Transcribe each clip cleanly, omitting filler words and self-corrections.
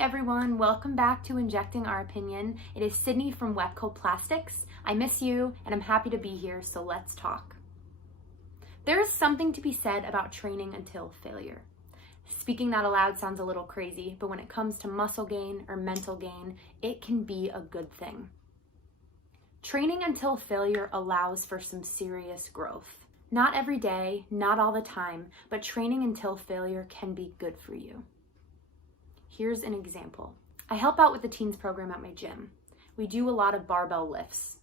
everyone, welcome back to Injecting Our Opinion. It is Sydney from Webco Plastics. I miss you and I'm happy to be here, so let's talk. There is something to be said about training until failure. Speaking that aloud sounds a little crazy, but when it comes to muscle gain or mental gain, it can be a good thing. Training until failure allows for some serious growth. Not every day, not all the time, but training until failure can be good for you. Here's an example. I help out with the teens program at my gym. We do a lot of barbell lifts.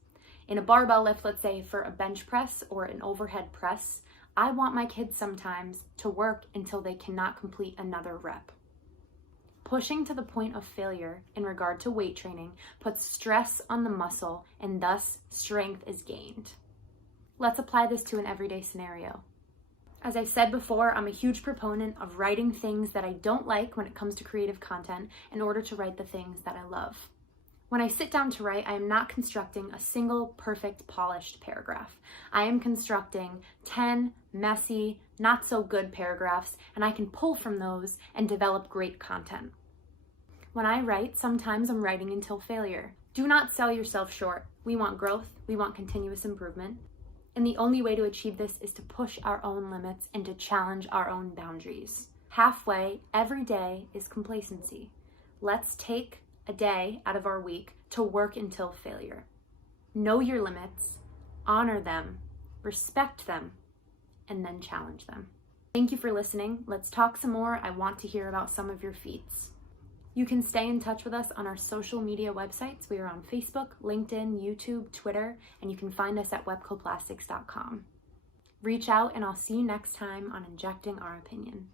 In a barbell lift, let's say for a bench press or an overhead press, I want my kids sometimes to work until they cannot complete another rep. Pushing to the point of failure in regard to weight training puts stress on the muscle and thus strength is gained. Let's apply this to an everyday scenario. As I said before, I'm a huge proponent of writing things that I don't like when it comes to creative content in order to write the things that I love. When I sit down to write, I am not constructing a single perfect polished paragraph. I am constructing 10 messy, not so good paragraphs, and I can pull from those and develop great content. When I write, sometimes I'm writing until failure. Do not sell yourself short. We want growth, we want continuous improvement. And the only way to achieve this is to push our own limits and to challenge our own boundaries. Halfway, every day is complacency. Let's take a day out of our week to work until failure. Know your limits, honor them, respect them, and then challenge them. Thank you for listening. Let's talk some more. I want to hear about some of your feats. You can stay in touch with us on our social media websites. We are on Facebook, LinkedIn, YouTube, Twitter, and you can find us at webcoplastics.com. Reach out and I'll see you next time on Injecting Our Opinion.